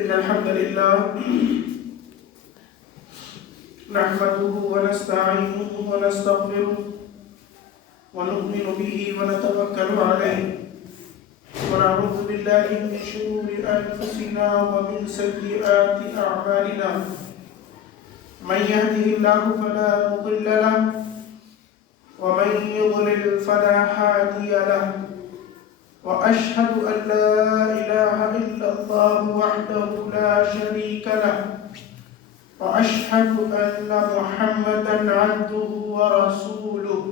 إن الحمد لله نحمده ونستعينه ونستغفره ونؤمن به ونتوكل عليه ونعوذ بالله من شرور أنفسنا ومن سيئات أعمالنا من يهده الله فلا مضل له ومن يضلل فلا هادي له وأشهد أن لا إله إلا الله وحده لا شريك له وأشهد أن محمدًا عبده ورسوله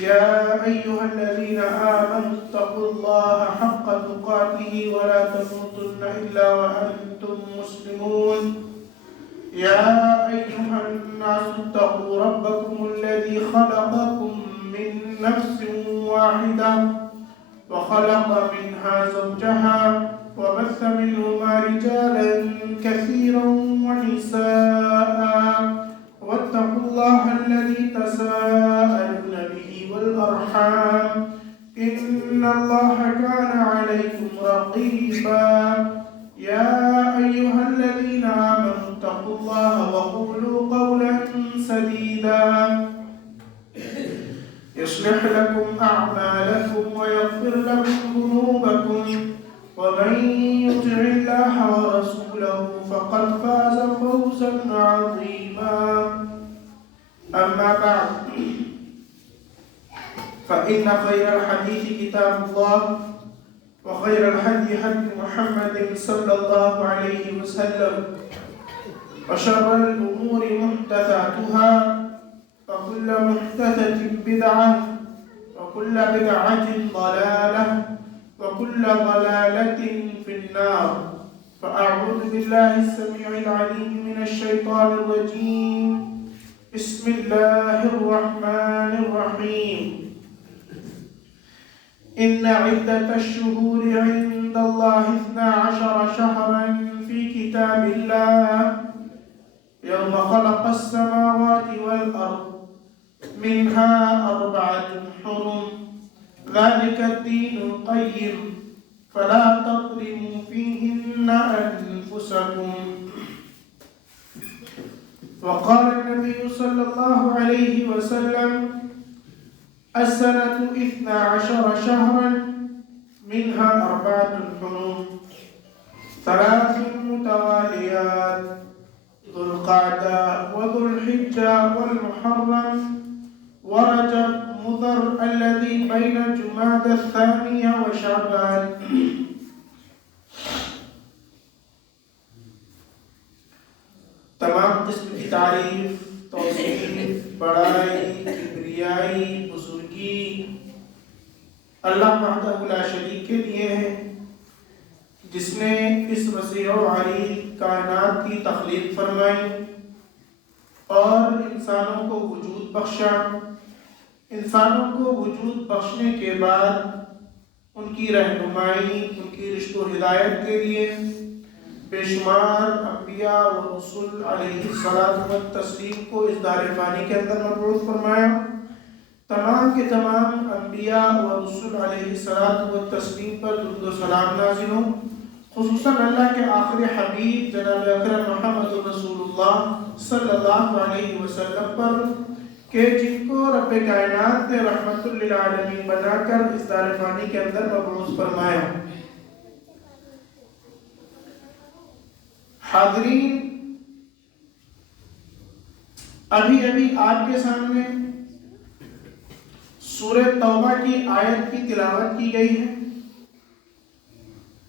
يا أيها الذين آمنوا اتقوا الله حق تقاته ولا تموتن إلا وأنتم مسلمون يا أيها الناس اتقوا ربكم الذي خلقكم من نفس واحدة وخلق منها زوجها وبث منهما رجالا كثيرا ونساء واتقوا الله الذي تساءلون به والأرحام إن الله كان عليكم رقيبا يا أيها الذين آمنوا اتقوا الله وقولوا قولا سديدا يصلح لكم أعمالكم ويغفر لكم ذنوبكم ومن يطع الله ورسوله فقد فاز فوزا عظيما أما بعد فإن خير الحديث كتاب الله وخير الهدي هدي محمد صلى الله عليه وسلم وشر الأمور محدثاتها وكل محدثة بدعة وكل بدعة ضلالة وكل ضلالة في النار فأعوذ بالله السميع العليم من الشيطان الرجيم بسم الله الرحمن الرحيم إن عدة الشهور عند الله 12 شهرا في كتاب الله يوم خلق السماوات والأرض منها 4 حرم ذلك الدين القيم فلا تظلموا فيهن أنفسكم وقال النبي صلى الله عليه وسلم السنة 12 شهرا منها 4 حرم 3 متواليات ذو القعدة وذو الحجة والمحرم ورجب مضر الذي بين جمادى الثانية وشعبان تمام قسم کی تعریف، توصیف، بڑائی، کبریائی، بزرگی اللہ وحدہ لا شریک کے لیے ہے، جس نے اس وسیع و عریض کائنات کی تخلیق فرمائی اور انسانوں کو وجود بخشا۔ انسانوں کو وجود بخشنے کے بعد ان کی رہنمائی، ان کی رشد و ہدایت کے لیے بے شمار انبیاء و رسول علیہ الصلاۃ والتسلیم کو اس دار فانی کے اندر مبعوث فرمایا۔ تمام کے تمام انبیاء و رسول علیہ الصلاۃ والتسلیم پر درود و سلام نازل ہوں، خصوصاً اللہ کے آخری حبیب جناب اکرم محمد رسول اللہ صلی اللہ علیہ وسلم پر کہ جن کو رب کائنات نے رحمت للعالمین بنا کر اس دار فانی کے اندر مبعوث فرمایا۔ حاضرین، ابھی آپ کے سامنے سورہ توبہ کی آیت کی تلاوت کی گئی ہے،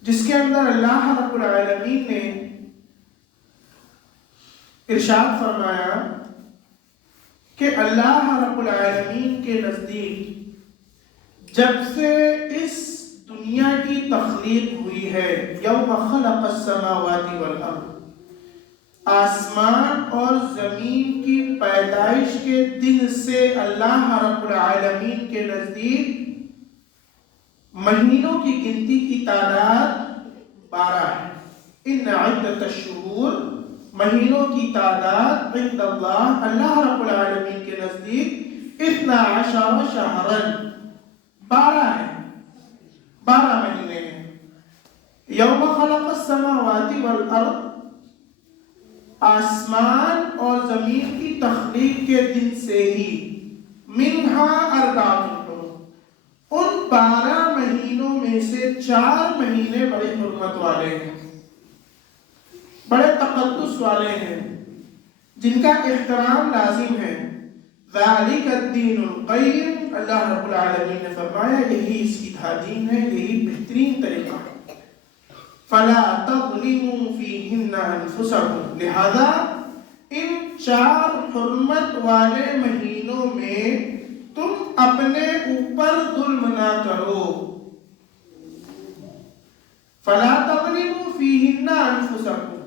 جس کے اندر اللہ رب العالمین نے ارشاد فرمایا کہ اللہ رب العالمین کے نزدیک جب سے اس دنیا کی تخلیق ہوئی ہے، یوم خلق السماوات والارض، آسمان اور زمین کی پیدائش کے دن سے اللہ رب العالمین کے نزدیک مہینوں کی گنتی کی تعداد 12 ہے۔ ان عدت الشہور، مہینوں کی تعداد عند اللہ، اللہ رب العالمین کے نزدیک 12 شہرن، 12 ہے، 12 مہینے ہیں۔ یوم خلق السماوات والارض، آسمان اور زمین کی تخلیق کے دن سے ہی، منہا اربعۃ حرم، ان 12 مہینوں میں سے 4 مہینے بڑے حرمت والے ہیں، بڑے تقدس والے ہیں، جن کا احترام لازم ہے۔ ذالک الدین القیم، اللہ رب العالمین نے فرمایا یہی اس کی دین ہے، یہی بہترین طریقہ ہے۔ فلا تظلموا فیہن انفسکم، لہذا ان 4 حرمت والے مہینوں میں تم اپنے اوپر ظلم نہ کرو۔ فلا تظلموا فیہن انفسکم،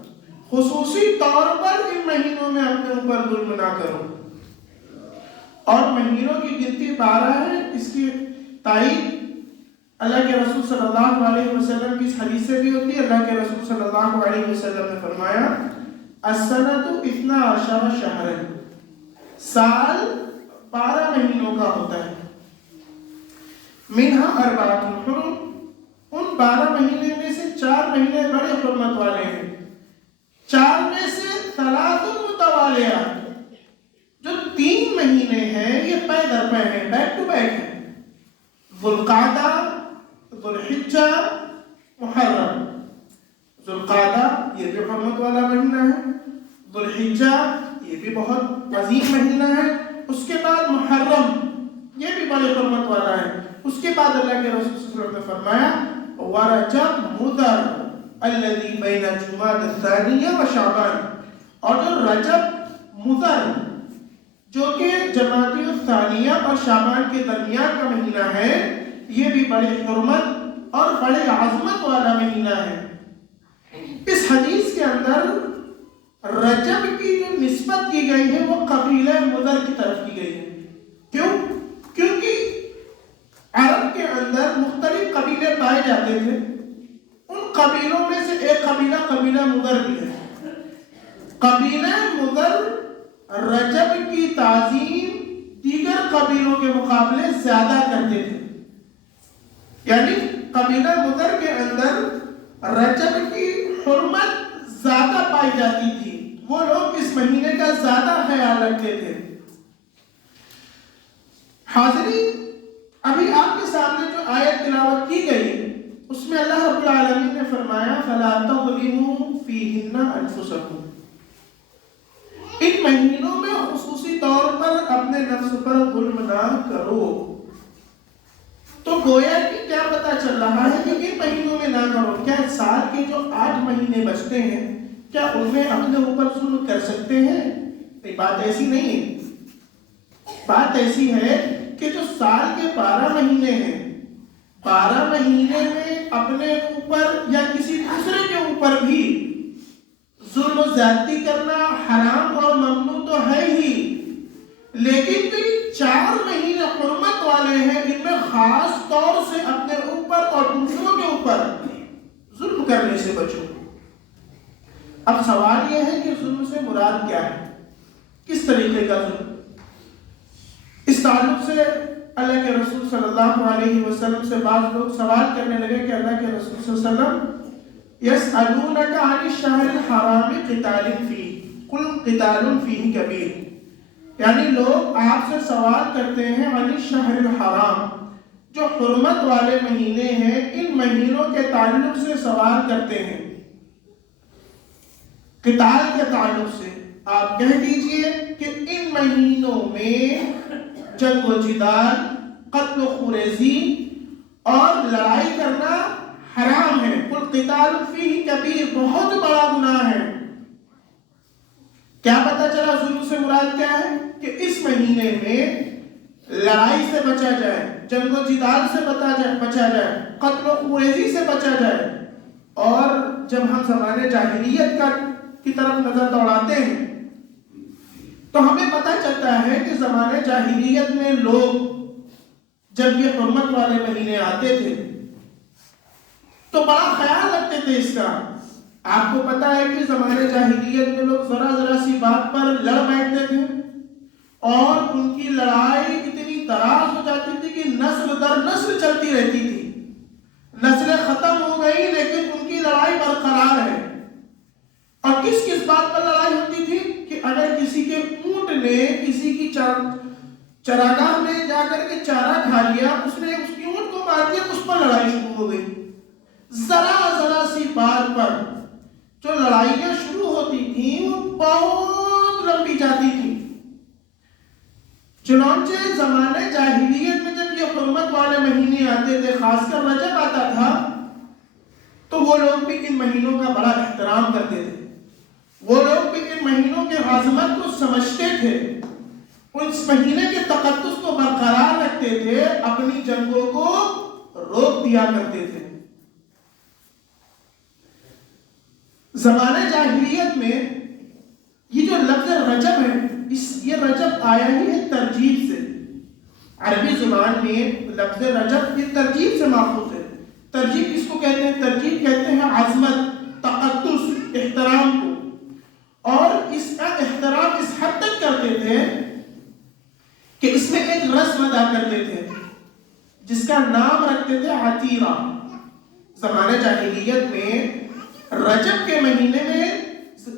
خصوصی طور پر ان مہینوں میں اپنے اوپر ظلم نہ کرو۔ اور مہینوں کی گنتی 12 ہے، اس کی تائید اللہ کے رسول صلی اللہ علیہ وسلم کی اس حدیث سے بھی ہوتی ہے۔ اللہ کے رسول صلی اللہ علیہ وسلم نے فرمایا السنۃ 12 شہرا، سال 12 مہینوں کا ہوتا ہے۔ منہا اربعۃ حرم، ان 12 مہینے میں سے 4 مہینے بڑے حرمت والے ہیں، 4 میں سے 3 متوالیات، جو 3 مہینے ہیں یہ پے در پے ہیں، بیک ٹو بیک ہیں، ذوالقعدہ، ذوالحجہ، محرم۔ ذوالقعدہ یہ بھی حرمت والا مہینہ ہے، ذوالحجہ یہ بھی بہت عظیم مہینہ ہے، اس کے بعد محرم یہ بھی بڑے حرمت والا ہے، اس کے بعد اللہ کے رسول صلی اللہ علیہ وسلم نے فرمایا ورجب مضر الذی بین جمادی الثانیہ و شعبان، اور جو رجب مضر جو کہ جمادی الثانیہ اور شعبان کے درمیان کا مہینہ ہے، یہ بھی بڑے حرمت اور بڑے عظمت والا مہینہ ہے۔ اس حدیث کے اندر رجب کی جو نسبت کی گئی ہے وہ قبیلہ مضر کی طرف کی گئی ہے۔ کیوں؟ کیونکہ عرب کے اندر مختلف قبیلے پائے جاتے تھے، ان قبیلوں میں سے ایک قبیلہ قبیلہ مضر بھی ہے۔ قبیلہ مضر رجب کی تعظیم دیگر قبیلوں کے مقابلے زیادہ کرتے تھے، یعنی قبیلہ مضر کے اندر رجب کی حرمت زیادہ پائی جاتی تھی، وہ لوگ اس مہینے کا زیادہ خیال رکھتے تھے۔ حاضرین، ابھی آپ کے سامنے جو آیت تلاوت کی گئی اس میں اللہ رب العالمین نے فرمایا فَلَا تَظْلِمُوا فِيهِنَّ أَنفُسَكُمْ، ان مہینوں میں خصوصی طور پر اپنے نفس پر ظلم نہ کرو۔ تو گویا کہ کیا پتہ چل رہا ہے کہ ان مہینوں میں نہ کرو؟ کیا سال کے جو 8 مہینے بچتے ہیں کیا ان میں اپنے اوپر ظلم کر سکتے ہیں؟ بات ایسی نہیں ہے، بات ایسی ہے کہ جو سال کے 12 مہینے ہیں، 12 مہینے میں اپنے اوپر یا کسی دوسرے کے اوپر بھی ظلم و زیادتی کرنا حرام اور ممنوع تو ہے ہی، لیکن جو 4 مہینے حرمت والے ہیں ان میں خاص طور سے اپنے اوپر اور دوسروں کے اوپر ظلم کرنے سے بچو۔ اب سوال یہ ہے کہ ظلم سے مراد کیا ہے، کس طریقے کا ظلم؟ اس تعلق سے اللہ کے رسول صلی اللہ علیہ وسلم سے بعض لوگ سوال کرنے لگے کہ اللہ کے رسول صلی اللہ علیہ وسلم يسألونك عن الشهر الحرام قتال فيه قل قتال فيه كبير، یعنی لوگ آپ سے سوال کرتے ہیں عن الشهر الحرام، جو حرمت والے مہینے ہیں ان مہینوں کے تعلق سے سوال کرتے ہیں، قتال کے تعلق سے۔ آپ کہہ دیجئے کہ ان مہینوں میں جنگ و جدال، قتل و خریزی اور لڑائی کرنا حرام ہے۔ قل قتال فیہ کبیر، بہت بڑا گناہ ہے۔ کیا پتہ چلا ظلم سے مراد کیا ہے؟ کہ اس مہینے میں لڑائی سے بچا جائے، جنگ و جدال سے بچا جائے، قتل و خریزی سے بچا جائے۔ اور جب ہم زمانے جاہلیت کی طرف نظر دوڑاتے ہیں تو ہمیں پتہ چلتا ہے کہ زمانے جاہلیت میں لوگ جب یہ حرمت والے مہینے آتے تھے تو بڑا خیال رکھتے تھے اس کا۔ آپ کو پتا ہے کہ زمانے جاہلیت میں لوگ ذرا سی بات پر لڑ بیٹھتے تھے اور ان کی لڑائی اتنی دراز ہو جاتی تھی کہ نسل در نسل چلتی رہتی تھی۔ نسلیں ختم ہو گئی لیکن ان کی لڑائی برقرار ہے۔ اور کس کس بات پر لڑائی ہوتی تھی کہ اگر کسی کے اونٹ نے کسی کی چراگاہ میں جا کر کے چارہ کھا لیا، اس نے اس کی اونٹ کو مار دیا، اس پر لڑائی شروع ہو گئی۔ ذرا سی بات پر جو لڑائیاں شروع ہوتی تھیں وہ بہت لمبی جاتی تھی۔ چنانچہ زمانے جاہلیت میں جب یہ حرمت والے مہینے آتے تھے، خاص کر رجب آتا تھا، تو وہ لوگ بھی ان مہینوں کا بڑا احترام کرتے تھے، وہ لوگ بھی ان مہینوں کے عظمت کو سمجھتے تھے، اس مہینے کے تقدس کو برقرار رکھتے تھے، اپنی جنگوں کو روک دیا کرتے تھے۔ زمانے جاہلیت میں یہ جو لفظ رجب ہے، یہ رجب آیا ہی ہے ترجیب سے۔ عربی زبان میں لفظ رجب یہ ترجیب سے ماخوذ ہے۔ ترجیب کس کو کہتے ہیں؟ ترجیب کہتے ہیں عظمت، تقدس، احترام کو، اور اس کا احترام اس حد تک کرتے تھے کہ اس میں ایک رسم ادا کرتے تھے جس کا نام رکھتے تھے عتیرہ۔ زمانے جاہلیت میں رجب کے مہینے میں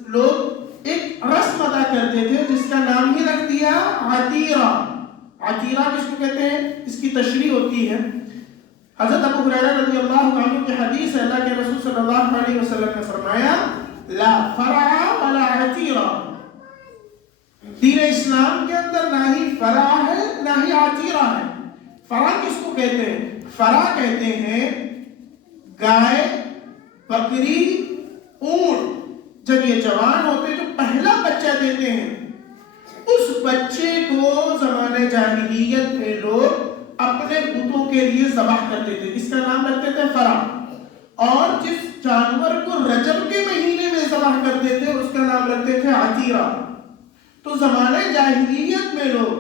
لوگ ایک رسم ادا کرتے تھے جس کا نام ہی رکھ دیا عتیرہ۔ عتیرہ کس کو کہتے ہیں؟ اس کی تشریح ہوتی ہے، حضرت ابو ہریرہ رضی اللہ عنہ کی حدیث ہے، اللہ کے رسول صلی اللہ علیہ وسلم نے فرمایا لا فرع ولا عتیرہ، دین اسلام کے اندر نہ ہی فرع ہے نہ ہی عتیرہ ہے۔ فرع کس کو کہتے ہیں؟ فرع کہتے ہیں گائے، بکری، اونٹ جب یہ جوان ہوتے جو پہلا بچہ دیتے ہیں، اس بچے کو زمانے جاہلیت میں لوگ اپنے بتوں کے لیے ذبح کرتے تھے، اس کا نام رکھتے تھے فرع۔ اور جس جانور کو رجب کے مہینے میں ذبح کرتے تھے اس کا نام رکھتے تھے عتیرہ۔ تو زمانے جاہلیت میں لوگ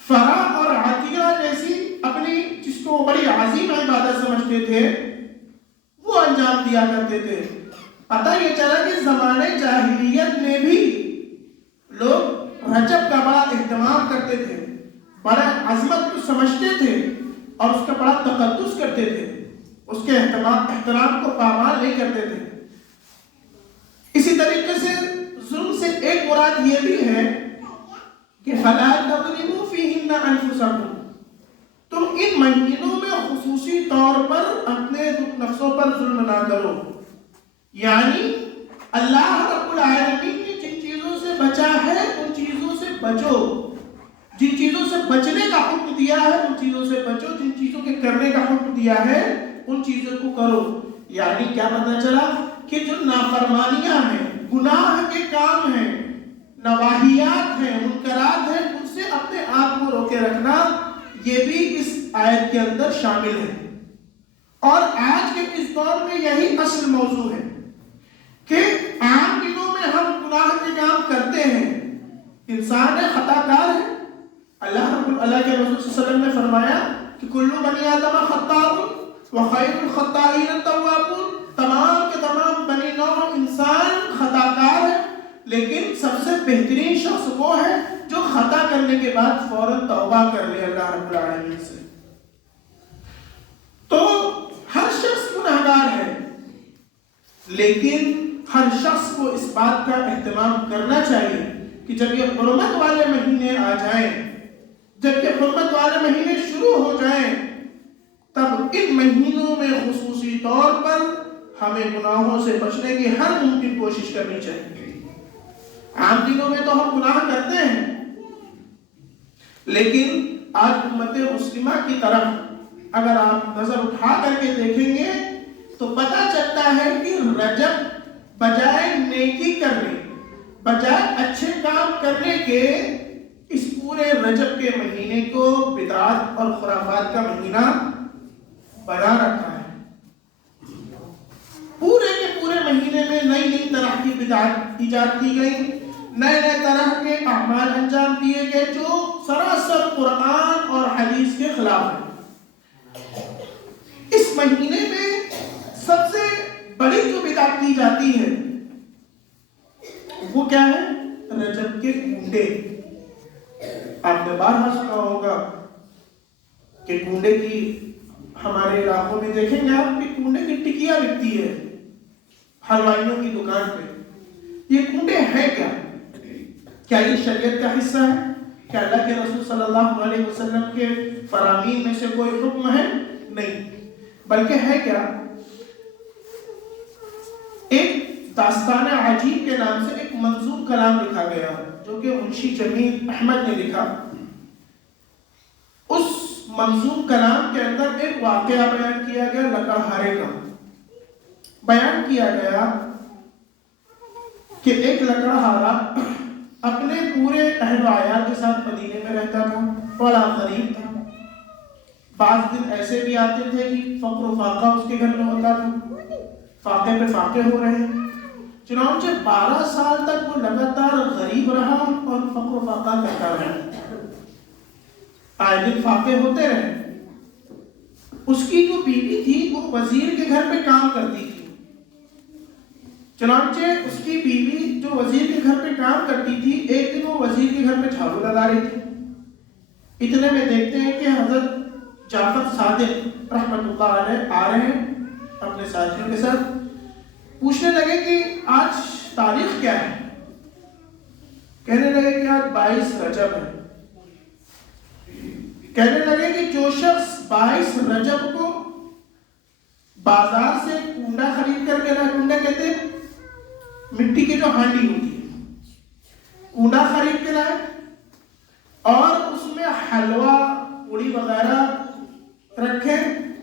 فرع اور عتیرہ جیسی اپنی جس کو بڑی عظیم عبادت سمجھتے تھے وہ انجام دیا کرتے تھے۔ پتہ یہ چلا کہ زمانے جاہلیت میں بھی لوگ رجب کا بڑا اہتمام کرتے تھے، بڑا عظمت کو سمجھتے تھے اور اس کا بڑا تقدس کرتے تھے، اس کے احترام کو پامال نہیں کرتے تھے۔ اسی طریقے سے ظلم سے ایک مراد یہ بھی ہے کہ فَلَا تَظْلِمُوا فِيهِنَّ أَنفُسَكُمْ، تم ان مہینوں میں خصوصی طور پر اپنے نفسوں پر ظلم نہ کرو۔ یعنی اللہ رب العالمین نے جن چیزوں سے بچا ہے ان چیزوں سے بچو، جن چیزوں سے بچنے کا حکم دیا ہے ان چیزوں سے بچو، جن چیزوں کے کرنے کا حکم دیا ہے ان چیزوں کو کرو۔ یعنی کیا پتہ چلا کہ جو نافرمانیاں ہیں، گناہ کے کام ہیں، نواحیات ہیں، منکرات ہیں، ان سے اپنے آپ کو روکے رکھنا، یہ بھی اس آیت کے اندر شامل ہے۔ اور آج کے اس دور میں یہی اصل موضوع ہے کہ عام دنوں میں ہم گناہ کے کام کرتے ہیں، انسان ہے، خطا کار ہے۔ اللہ کے رسول صلی اللہ علیہ وسلم نے فرمایا کہ کلو بنی آدم خطاء وخیر الخطائین التوابون، تمام کے تمام بنی نوع انسان خطا کار ہے، لیکن سب سے بہترین شخص وہ ہے جو خطا کرنے کے بعد فوراً توبہ کر لے اللہ رب العالمین سے۔ تو ہر شخص گناہگار ہے، لیکن ہر شخص کو اس بات کا اہتمام کرنا چاہیے کہ جب یہ حرمت والے مہینے آ جائیں، جب یہ حرمت والے مہینے شروع ہو جائیں، تب ان مہینوں میں خصوصی طور پر ہمیں گناہوں سے بچنے کی ہر ممکن کوشش کرنی چاہیے۔ عام دنوں میں تو ہم گناہ کرتے ہیں، لیکن آج امت مسلمہ کی طرف اگر آپ نظر اٹھا کر کے دیکھیں گے تو پتہ چلتا ہے کہ رجب بجائے نیکی کرنے، بجائے اچھے کام کرنے کے، اس پورے رجب کے مہینے کو بدعات اور خرافات کا مہینہ بنا رکھا ہے۔ پورے کے پورے مہینے میں نئی نئی طرح کی بدعات ایجاد کی گئی، نئے نئے طرح کے اعمال انجام دیے گئے جو سراسر قرآن اور حدیث کے خلاف ہیں۔ اس مہینے میں سب سے بڑی جو بدعت کی جاتی ہے وہ کیا ہے؟ رجب کے کنڈے۔ آپ نے بارہا سنا ہوگا کہ کنڈے کی، ہمارے علاقوں میں دیکھیں گے آپ کہ کنڈے کی ٹکیا بکتی ہے حلوائیوں کی دکان پہ، یہ کنڈے ہیں کیا یہ شریعت کا حصہ ہے؟ کیا اللہ کے رسول صلی اللہ علیہ وسلم کے فرامین میں سے کوئی حکم ہے؟ نہیں، بلکہ ہے کیا؟ ایک داستان عجیب کے نام سے ایک منظوم کلام لکھا گیا جو کہ منشی جمیل احمد نے لکھا۔ اس منظوم کلام کے اندر ایک واقعہ بیان کیا گیا لکڑہارے کا۔ بیان کیا گیا کہ ایک لکڑہارا اپنے پورے اہل و عیال کے ساتھ مدینے میں رہتا تھا، بڑا غریب تھا۔ بعض دن ایسے بھی آتے تھے کہ فقر و فاقہ اس کے گھر میں ہوتا تھا، فاقے پہ فاقے ہو رہے ہیں۔ چنانچہ 12 سال تک وہ لگاتار غریب رہا اور فقر و فاقہ کرتا رہا، آئے دن فاقے ہوتے رہے۔ اس کی جو بیوی تھی وہ وزیر کے گھر پہ کام کرتی تھی۔ چنانچہ اس کی بیوی جو وزیر کے گھر پہ کام کرتی تھی، ایک دن وہ وزیر کے گھر پہ جھاڑو لگا رہی تھی۔ اتنے میں دیکھتے ہیں کہ حضرت جعفر صادق رحمۃ اللہ علیہ آ رہے ہیں اپنے ساتھیوں کے ساتھ۔ پوچھنے لگے کہ آج تاریخ کیا ہے؟ کہنے لگے کہ آج 22 رجب ہے۔ کہنے لگے کہ جو شخص 22 رجب کو بازار سے کنڈا خرید کر کے لائے، کنڈا کہتے ہیں مٹی کی جو ہانڈی ہوتی ہے، کنڈا خرید کے لائے اور اس میں حلوہ پوڑی وغیرہ رکھے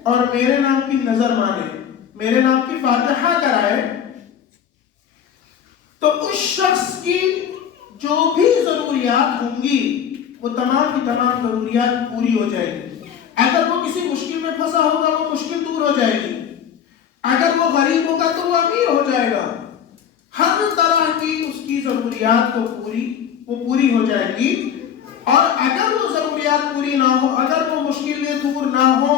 اور میرے نام کی نظر مانے، میرے نام کی فاتحہ کرائے، تو اس شخص کی جو بھی ضروریات ہوں گی وہ تمام کی تمام ضروریات پوری ہو جائے گی۔ اگر وہ کسی مشکل میں پھنسا ہوگا وہ مشکل دور ہو جائے گی، اگر وہ غریب ہوگا تو وہ امیر ہو جائے گا، ہر طرح کی اس کی ضروریات کو پوری ہو جائے گی۔ اور اگر وہ ضروریات پوری نہ ہو، اگر وہ مشکلیں دور نہ ہو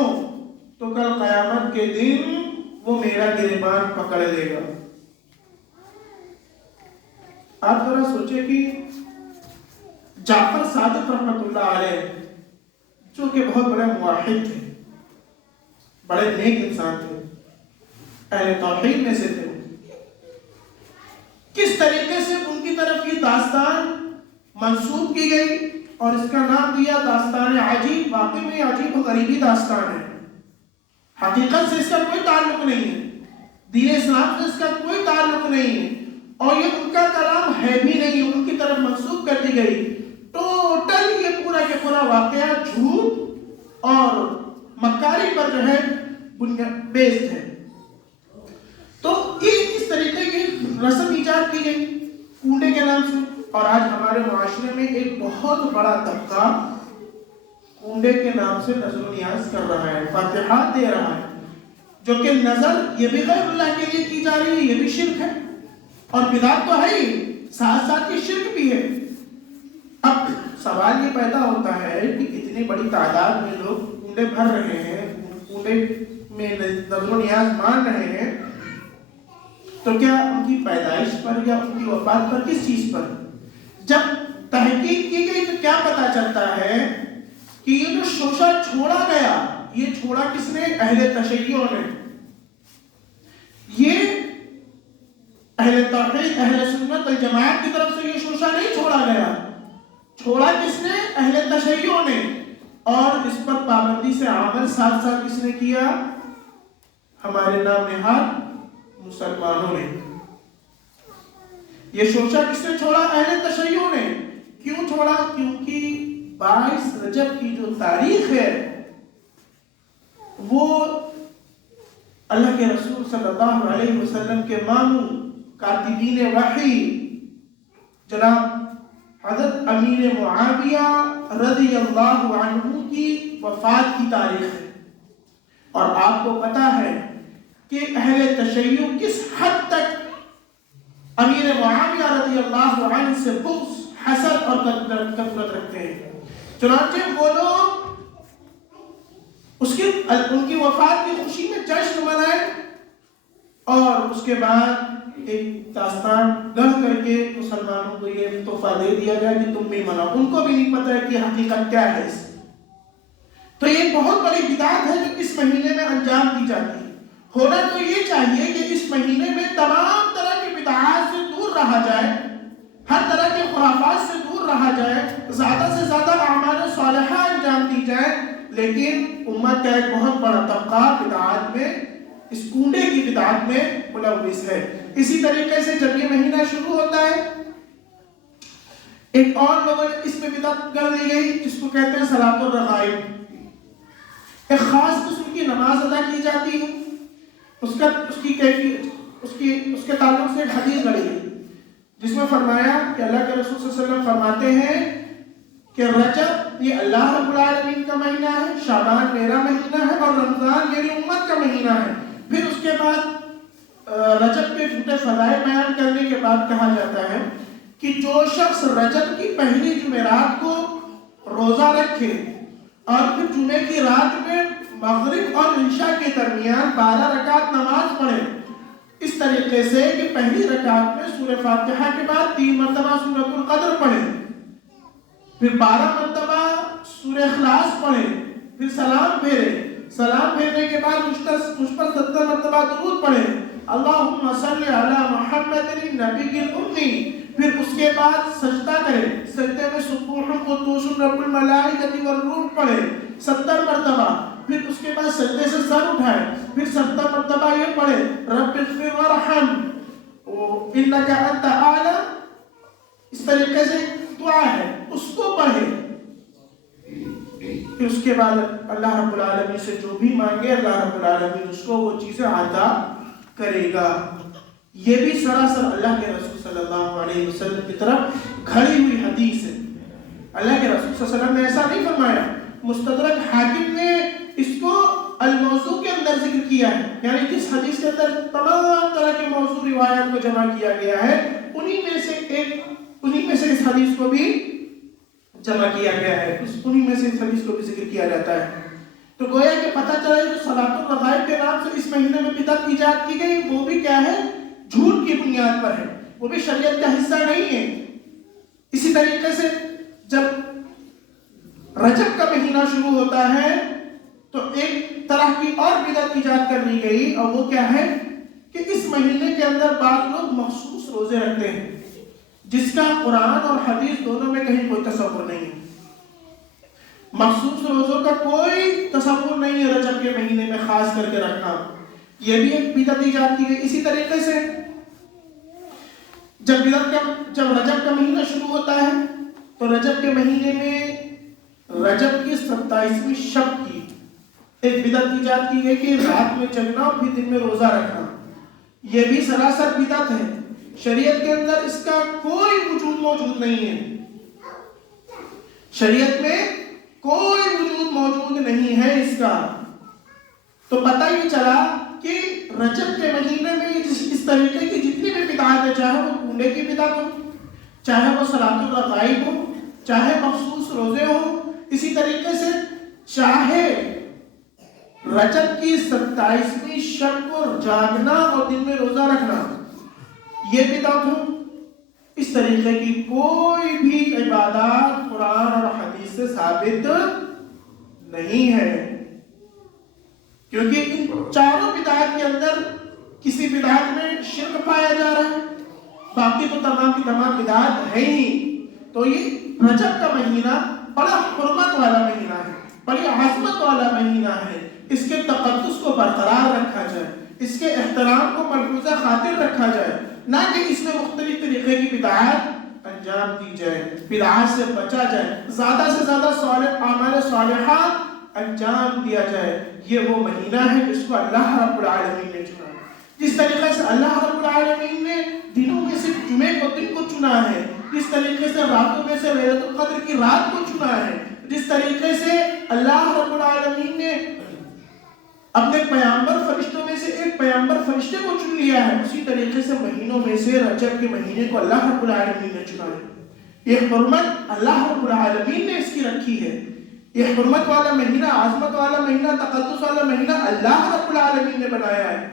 تو کل قیامت کے دن وہ میرا گریبان پکڑ لے گا۔ آپ ذرا سوچیں کہ جعفر صادق رحمۃ اللہ علیہ جو کہ بہت بڑے موحد تھے، بڑے نیک انسان تھے، اہل توحید میں سے تھے، کس طریقے سے ان کی طرف یہ داستان منسوب کی گئی اور اس کا نام دیا داستان عجیب۔ واقعی میں عجیب و غریبی داستان ہے، حقیقت سے اس کا کوئی تعلق نہیں ہے، دین اسلام سے اس کا کوئی تعلق نہیں ہے، اور یہ ان کا کلام ہے بھی نہیں، ان کی طرف منسوب کر دی گئی۔ ٹوٹل یہ پورا کے پورا واقعہ جھوٹ اور مکاری پر جو ہے بیسڈ ہے۔ تو اس طریقے کی رسم ایجاد کی گئی کنڈے کے نام سے، اور آج ہمارے معاشرے میں ایک بہت بڑا طبقہ کنڈے کے نام سے نظر و نیاز کر رہا ہے، فاتحات دے رہا ہے، جو کہ نظر یہ بھی غیر اللہ کے لیے کی جا رہی ہے، یہ بھی شرک ہے، اور بدعت تو ہے ہی، ساتھ ساتھ یہ شرک بھی ہے۔ اب سوال یہ پیدا ہوتا ہے کہ اتنی بڑی تعداد میں لوگ کنڈے بھر رہے ہیں، کنڈے میں نظر و نیاز مان رہے ہیں، تو کیا ان کی پیدائش پر یا ان کی وفات پر، کس چیز پر؟ جب تحقیق کی گئی تو کیا پتا چلتا ہے کہ یہ جو شوشہ چھوڑا گیا، یہ چھوڑا کس نے؟ اہل تشیعوں نے۔ یہ اہل توحید، اہل سنت والجماعت کی طرف سے یہ شوشہ نہیں چھوڑا گیا، چھوڑا کس نے؟ اہل تشیعوں نے، اور اس پر پابندی سے عمل ساتھ ساتھ کس نے کیا؟ ہمارے نام نہاد مسلمانوں نے۔ یہ شوشہ کس نے چھوڑا؟ اہل تشیعوں نے۔ کیوں چھوڑا؟ کیونکہ 22 رجب کی جو تاریخ ہے وہ اللہ کے رسول صلی اللہ علیہ وسلم کے ماموں کاتبین وحی جناب حضرت امیر معاویہ رضی اللہ عنہ کی وفات کی تاریخ ہے۔ اور آپ کو پتا ہے کہ اہل تشیع کس حد تک امیر معاویہ رضی اللہ عنہ سے بغض، حسد اور کثرت رکھتے ہیں۔ چنانچہ وہ لوگ ان کی وفات کی خوشی میں جشن منائے، اور اس کے بعد ایک داستان گڑھ کر کے مسلمانوں کو یہ تحفہ دے دیا گیا کہ تم بھی مناؤ۔ ان کو بھی نہیں پتا ہے کہ حقیقت کیا ہے اس کی۔ تو یہ بہت بڑی بدعت ہے جو اس مہینے میں انجام دی جاتی ہے۔ ہونا تو یہ چاہیے کہ اس مہینے میں تمام طرح کی بدعات سے دور دور رہا جائے، ہر طرح کے خرافات سے دور رہا جائے، زیادہ سے زیادہ اعمال صالحہ انجام دی جائے، لیکن امت کا ایک بہت بڑا طبقہ بدعات میں، اس کنڈے کی بدعات میں ملوث ہے۔ اسی طریقے سے جب یہ مہینہ شروع ہوتا ہے، ایک اور لوگوں نے اس میں بدعت کر دی گئی جس کو کہتے ہیں صلاۃ الرغائب۔ ایک خاص قسم کی نماز ادا کی جاتی ہے، اس کے تعلق سے ایک حدیث بڑھی ہے جس میں فرمایا کہ اللہ کے رسول صلی اللہ علیہ وسلم فرماتے ہیں کہ رجب یہ اللہ رب العالمین کا مہینہ ہے، شعبان میرا مہینہ ہے، اور رمضان میری امت کا مہینہ ہے۔ پھر اس کے بعد رجب کے جھوٹے فضائل بیان کرنے کے بعد کہا جاتا ہے کہ جو شخص رجب کی پہلی جمعرات کو روزہ رکھے اور پھر جمعے کی رات میں مغرب اور عشاء کے درمیان 12 رکعت نماز پڑھے، اس طریقے سے کہ پہلی رکعت میں سورہ فاتحہ کے بعد 3 مرتبہ سورۃ القدر پڑھے، پھر 12 مرتبہ سورہ اخلاص پڑھے، پھر سلام پھیرے، سلام پھیرنے کے بعد مجھ پر 70 مرتبہ درود پڑھے، اللہم صلی علی محمد النبی الامی، پھر اس کے بعد سجدہ کرے، سجدے میں سبوح قدوس رب الملائکۃ والروح پڑھے 70 مرتبہ، پھر اس کے بعد سجدے سے سر اٹھائے، پھر 70 مرتبہ یہ پڑھے رب اغفر وارحم انک انت اعلی، اس طریقے سے دعا ہے اس کو پڑھے۔ پھر اس کے بعد اللہ رب العالمین سے جو بھی مانگے اللہ رب العالمین اس کو وہ چیزیں عطا کرے گا۔ یہ بھی سراسر اللہ کے رسول صلی اللہ علیہ وسلم کی طرف کھڑی ہوئی حدیث ہے۔ اللہ کے رسول صلی اللہ علیہ وسلم نے ایسا نہیں فرمایا، مستدرک حاکم نے اس کو الموضوع کے اندر ذکر کیا ہے، یعنی جس حدیث کے اندر تمام طرح کے موضوع روایات کو جمع کیا گیا ہے انہی میں سے اس حدیث کو بھی جمع کیا گیا ہے، انہی میں سے اس حدیث کو بھی ذکر کیا جاتا ہے۔ تو گویا کہ پتہ چلا جو صلاۃ الرغائب کے نام سے اس مہینے میں بدعت ایجاد کی گئی وہ بھی کیا ہے، جھوٹ کی بنیاد پر ہے، وہ بھی شریعت کا حصہ نہیں ہے۔ اسی طریقے سے جب رجب کا مہینہ شروع ہوتا ہے تو ایک طرح کی اور بدعت ایجاد کر لی گئی، اور وہ کیا ہے کہ اس مہینے کے اندر بعض لوگ مخصوص روزے رکھتے ہیں جس کا قرآن اور حدیث دونوں میں کہیں کوئی تصور نہیں ہے۔ مخصوص روزوں کا کوئی تصور نہیں ہے رجب کے مہینے میں خاص کر کے رکھنا، یہ بھی ایک بدعت ایجاد کی گئی۔ اسی طریقے سے جب رجب کا مہینہ شروع ہوتا ہے تو رجب کے مہینے میں رجب کی 27ویں شب کی ایک بدعت ایجاد کی گئی کہ رات میں جگنا اور پھر دن میں روزہ رکھنا، یہ بھی سراسر بدعت ہے۔ شریعت کے اندر اس کا کوئی وجود موجود نہیں ہے، شریعت میں کوئی وجود موجود نہیں ہے اس کا۔ تو پتہ یہ چلا کہ رجب کے مہینے میں اس طریقے کی جتنی بھی بدعات ہیں، چاہے وہ کنڈے کی بدعت ہو، چاہے وہ صلاۃ الرغائب ہو، چاہے مخصوص روزے ہو، اسی طریقے سے چاہے رجب کی 27ویں شب کو جاگنا اور دن میں روزہ رکھنا یہ بدعت ہو، اس طریقے کی کوئی بھی عبادات قرآن اور حدیث سے ثابت نہیں ہے، کیونکہ ان چاروں بدعات کے اندر کسی بدعات میں شرک پایا جا رہا ہے، باقی تو تمام کی تمام بدعات ہے ہی۔ تو یہ رجب کا مہینہ بڑا حرمت والا مہینہ ہے، بڑی عظمت والا مہینہ ہے، اس کے تقدس کو برقرار رکھا جائے، اس کے احترام کو ملحوظہ خاطر رکھا جائے، نہ کہ اس میں مختلف طریقے کی بدعات انجام دی جائے، بدعات سے بچا جائے، زیادہ سے زیادہ اعمال صالحہ انجام دیا جائے۔ یہ وہ مہینہ ہے جس کو اللہ رب العالمین نے چنا، جس طریقے سے اللہ رب العالمین نے دنوں میں سے جمعے کو دن کو چنا ہے، جس طریقے سے راتوں میں سے لیلۃ القدر کی رات کو چنا ہے، جس طریقے سے اللہ رب العالمین نے اپنے پیامبر فرشتوں میں سے ایک پیامبر فرشتے کو چن لیا ہے، اسی طریقے سے مہینوں میں سے رجب کے مہینے کو اللہ رب العالمین نے چنا ہے۔ یہ حرمت اللہ رب العالمین نے اس کی رکھی ہے، یہ حرمت والا مہینہ، عظمت والا مہینہ، تقدس والا مہینہ اللہ رب العالمین نے بنایا ہے۔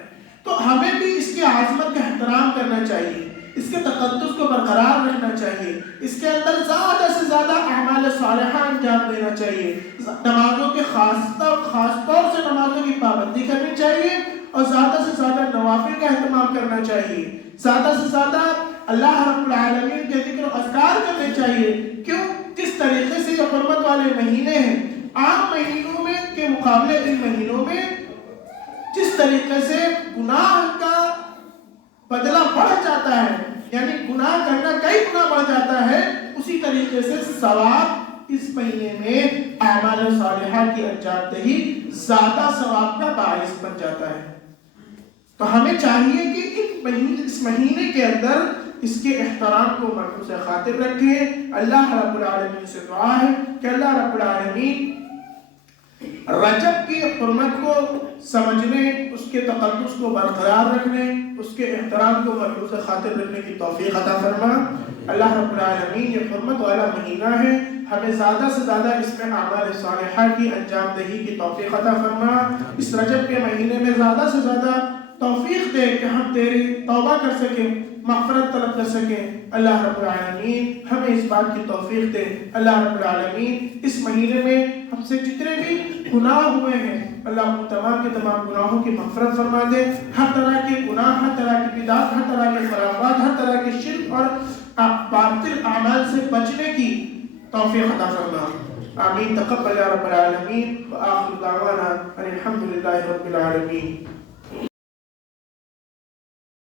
تو ہمیں بھی اس کی عظمت کا احترام کرنا چاہیے، اس کے تقدس کو برقرار رکھنا چاہیے، اس کے اندر زیادہ سے زیادہ اعمال صالحہ انجام دینا چاہیے، نمازوں کے خاص طور سے نمازوں کی پابندی کرنی چاہیے، اور زیادہ سے زیادہ نوافل کا اہتمام کرنا چاہیے، زیادہ سے زیادہ اللہ رب العالمین کے ذکر و اذکار کرنے چاہیے. کیوں؟ جس طریقے سے یہ حرمت والے مہینے ہیں، عام مہینوں میں کے مقابلے ان مہینوں میں جس طریقے سے گناہ کا بدلہ بڑھ جاتا ہے، یعنی گناہ کرنا کئی گنا بڑھ جاتا ہے، اسی طریقے سے ثواب اس مہینے میں اعمال صالحہ کی انجام دہی زیادہ ثواب کا باعث بن جاتا ہے. تو ہمیں چاہیے کہ اس مہینے کے اندر اس کے احترام کو ملحوظ خاطر رکھیں. اللہ رب العالمین سے دعا ہے کہ اللہ رب العالمین رجب کی حرمت کو سمجھنے، اس کے تقدس کو برقرار رکھنے، اس کے احترام کو ملحوظ خاطر رکھنے کی توفیق عطا فرما. اللہ رب العالمین یہ حرمت والا مہینہ ہے، ہمیں زیادہ سے زیادہ اس میں اعمال صالحہ کی انجام دہی کی توفیق عطا فرما. اس رجب کے مہینے میں زیادہ سے زیادہ توفیق دے کہ ہم تیری توبہ کر سکیں، مغفرت طلب کر سکیں. اللہ رب العالمین ہمیں اس بات کی توفیق دے. اللہ رب العالمین اس مہینے میں ہم سے جتنے بھی گناہ ہوئے ہیں، اللہ ان تمام کے تمام گناہوں کی مغفرت فرما دے. ہر طرح کے گناہ، ہر طرح کی بدعت، ہر طرح کے خرافات، ہر طرح کے شرک اور باطل اعمال سے بچنے کی توفیق عطا فرما. آمین. تقبل یا رب العالمین. وآخر دعوانا ان الحمد للہ رب العالمین.